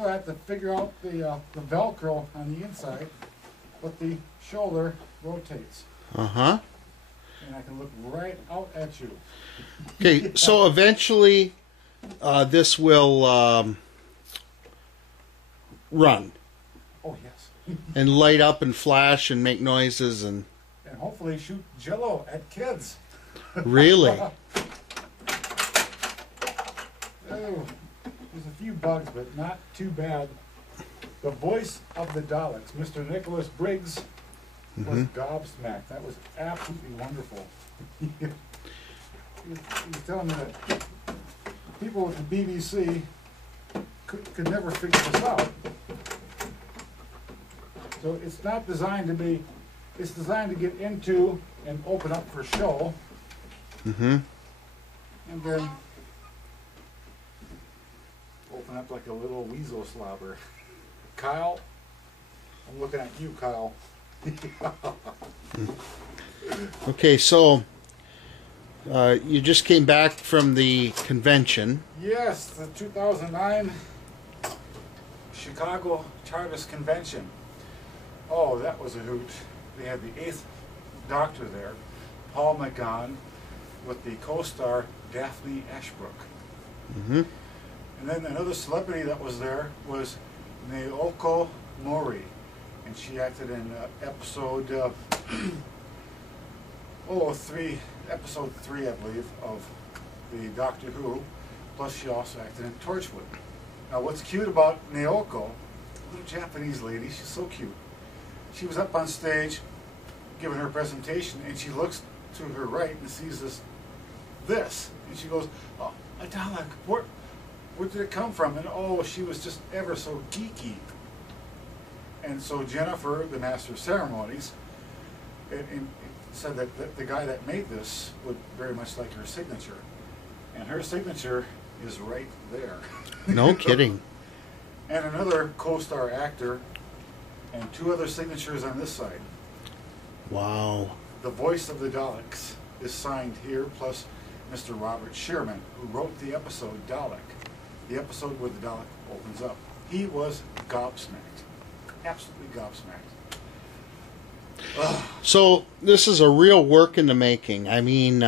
still have to figure out the Velcro on the inside, but the shoulder rotates. Uh-huh. And I can look right out at you. Okay, so eventually this will run. Oh, yes. And light up and flash and make noises and... And hopefully shoot jello at kids. Really? Oh, there's a few bugs, but not too bad. The voice of the Daleks, Mr. Nicholas Briggs, was gobsmacked. That was absolutely wonderful. he was telling me that people with the BBC could never figure this out. So it's not designed to be, it's designed to get into and open up for show. And then open up like a little weasel slobber. Kyle, I'm looking at you, Kyle. Okay, so you just came back from the convention. Yes, the 2009 Chicago TARDIS Convention. Oh, that was a hoot. They had the 8th Doctor there, Paul McGann, with the co-star Daphne Ashbrook. And then another celebrity that was there was Naoko Mori, and she acted in episode episode 3, I believe, of the Doctor Who. Plus, she also acted in Torchwood. Now, what's cute about Naoko, little Japanese lady, she's so cute. She was up on stage giving her presentation, and she looks to her right and sees this, and she goes, "Oh, a Dalek, where did it come from?" And oh, she was just ever so geeky. And so Jennifer, the Master of Ceremonies, and said that the guy that made this would very much like her signature. And her signature is right there. No kidding. And another co-star actor, and 2 other signatures on this side. Wow. The voice of the Daleks is signed here, plus Mr. Robert Sherman, who wrote the episode Dalek, the episode where the Dalek opens up. He was gobsmacked, absolutely gobsmacked. Ugh. So this is a real work in the making. I mean,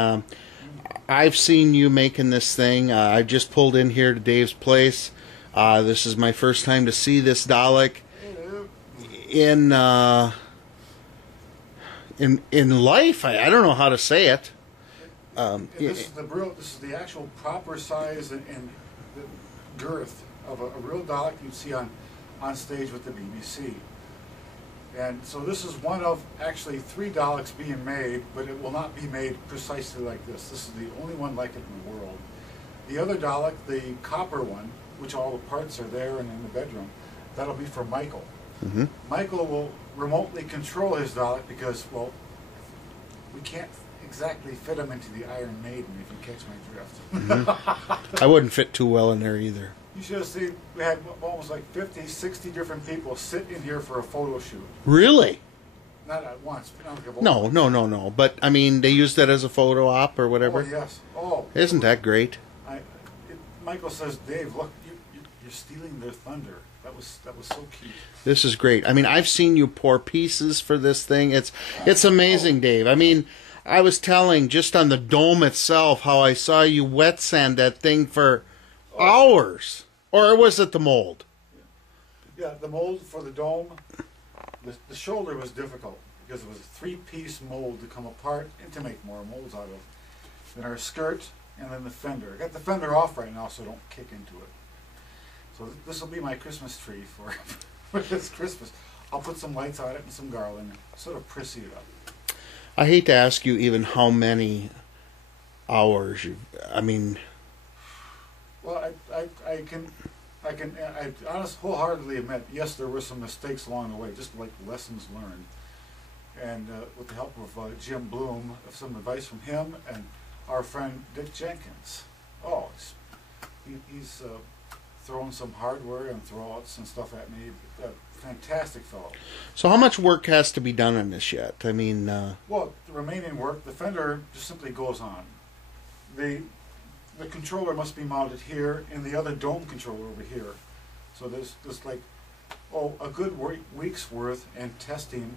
I've seen you making this thing. I just pulled in here to Dave's place. This is my first time to see this Dalek in life. I don't know how to say it. This is the actual proper size and the girth of a real Dalek you'd see on stage with the BBC. And so this is one of actually 3 Daleks being made, but it will not be made precisely like this. This is the only one like it in the world. The other Dalek, the copper one, which all the parts are there and in the bedroom, that'll be for Michael. Michael will remotely control his Dalek because, well, we can't exactly fit him into the Iron Maiden, if you catch my drift. I wouldn't fit too well in there either. You should have seen, we had almost like 50, 60 different people sit in here for a photo shoot. Really? Not at once. But No. But, I mean, they used that as a photo op or whatever? Oh, yes. Oh. Isn't that great? Michael says, "Dave, look, you're stealing their thunder." That was so cute. This is great. I mean, I've seen you pour pieces for this thing. It's amazing, Dave. I mean, I was telling just on the dome itself how I saw you wet sand that thing for hours. Or was it the mold? Yeah, the mold for the dome, the shoulder was difficult because it was a 3-piece mold to come apart and to make more molds out of. Then our skirt and then the fender. I got the fender off right now so I don't kick into it. So this will be my Christmas tree for this Christmas. I'll put some lights on it and some garland, sort of prissy it up. I hate to ask you even how many hours Well, I honestly wholeheartedly admit, yes, there were some mistakes along the way, just like lessons learned. And with the help of Jim Bloom, some advice from him and our friend Dick Jenkins. Oh, he's throwing some hardware and throwouts and stuff at me. A fantastic fellow. So how much work has to be done on this yet? I mean... Well, the remaining work, the fender just simply goes on. The controller must be mounted here, and the other dome controller over here. So there's like, a good week's worth and testing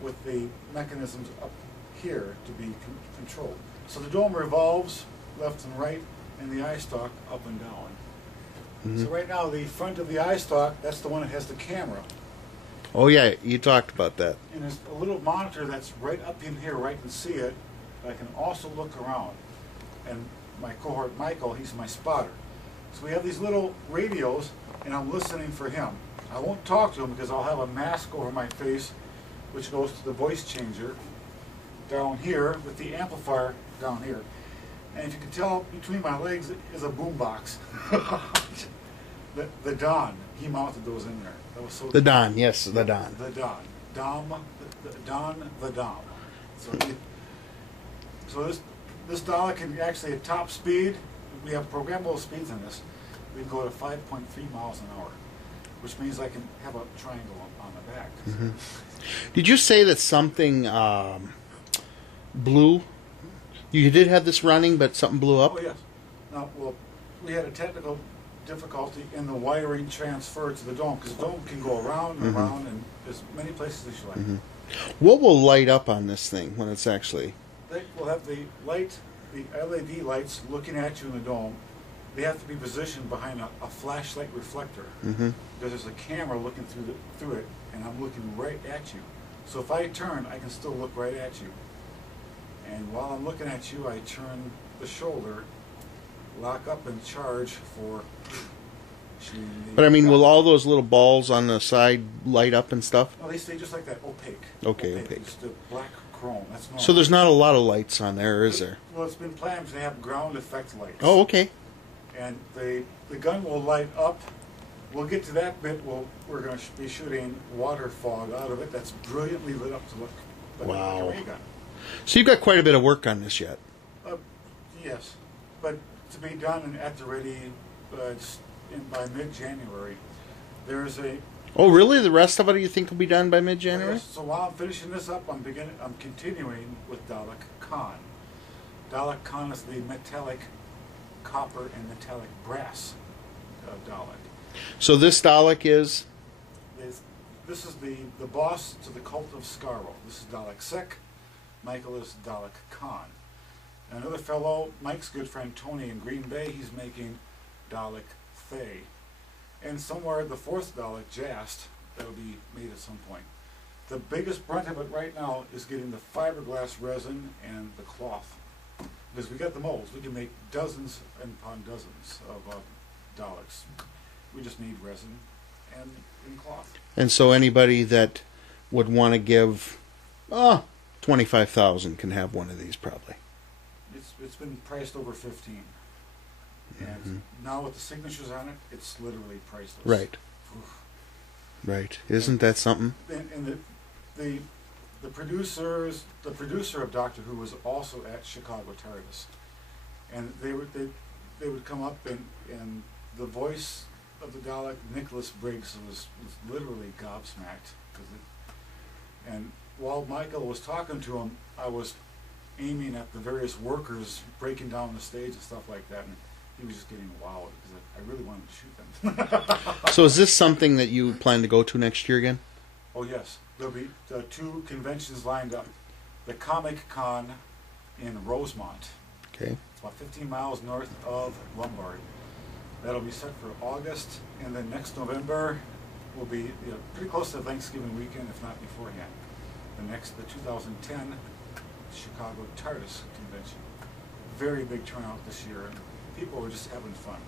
with the mechanisms up here to be controlled. So the dome revolves left and right, and the eye stalk up and down. Mm-hmm. So right now, the front of the eye stalk, that's the one that has the camera. Oh yeah, you talked about that. And there's a little monitor that's right up in here where I can see it. I can also look around. And my cohort Michael, he's my spotter. So we have these little radios, and I'm listening for him. I won't talk to him because I'll have a mask over my face, which goes to the voice changer down here with the amplifier down here. And if you can tell, between my legs is a boom box. the Don, he mounted those in there. That was so The Don, yes, the Don. The Don. The Dom. So this Dalek can actually, at top speed, we have programmable speeds in this. We can go to 5.3 miles an hour, which means I can have a triangle on the back. Mm-hmm. Did you say that something blew? You did have this running, but something blew up? Oh, yes. Now, well, we had a technical difficulty in the wiring transfer to the dome, because the dome can go around and around, and there's many places as you like. Mm-hmm. What will light up on this thing when it's actually... They will have the light, the LED lights looking at you in the dome. They have to be positioned behind a flashlight reflector, because there's a camera looking through it, and I'm looking right at you. So if I turn, I can still look right at you. And while I'm looking at you, I turn the shoulder, lock up and charge for shooting the... But I mean, will all those little balls on the side light up and stuff? No, they stay just like that, opaque. Okay, opaque. It's the black chrome. That's normal. So there's not a lot of lights on there, is there? Well, it's been planned to have ground effect lights. Oh, okay. And the gun will light up. We'll get to that bit. We're going to be shooting water fog out of it. That's brilliantly lit up to look like Wow. a ray gun. So you've got quite a bit of work on this yet. Yes, but to be done and at the ready by mid-January. There's a... Oh, really? The rest of it you think will be done by mid-January? Yes. So while I'm finishing this up, I'm continuing with Dalek Con. Dalek Con is the metallic copper and metallic brass Dalek. So this Dalek is? This is the boss to the cult of Skaro. This is Dalek Sek. Michael is Dalek Khan. Another fellow, Mike's good friend Tony in Green Bay, he's making Dalek Thay. And somewhere the fourth Dalek, Jast, that'll be made at some point. The biggest brunt of it right now is getting the fiberglass resin and the cloth. Because we got the molds, we can make dozens and upon dozens of Daleks. We just need resin and cloth. And so anybody that would want to give, $25,000 can have one of these probably. It's been priced over 15, and now with the signatures on it, it's literally priceless. Right. Oof. Right. Isn't that something? And the producer of Doctor Who was also at Chicago TARDIS, and they would come up and the voice of the Dalek, Nicholas Briggs, was literally gobsmacked. And while Michael was talking to him, I was aiming at the various workers breaking down the stage and stuff like that, and he was just getting wowed because I really wanted to shoot them. So is this something that you plan to go to next year again? Oh yes, there'll be two conventions lined up. The Comic Con in Rosemont. Okay. It's about 15 miles north of Lombard. That'll be set for August, and then next November will be pretty close to Thanksgiving weekend, if not beforehand. The 2010 Chicago TARDIS convention. Very big turnout this year, and people were just having fun.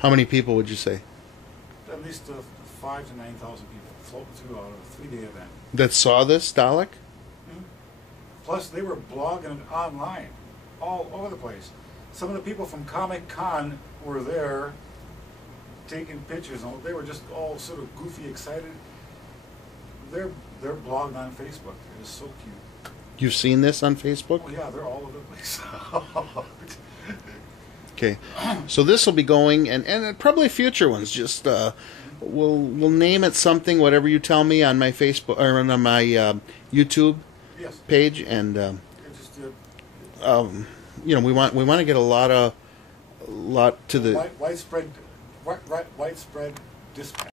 How many people would you say? At least 5,000 to 9,000 people floating through out of a 3-day event. That saw this Dalek? Plus, they were blogging it online, all over the place. Some of the people from Comic Con were there, taking pictures, and they were just all sort of goofy, excited. They're blogged on Facebook. It is so cute. You've seen this on Facebook? Oh yeah, they're all over the place. Okay, so this will be going, and probably future ones. Just we'll name it something, whatever you tell me, on my Facebook or on my YouTube Yes. page, and Just, we want to get a lot to the widespread widespread dispatch.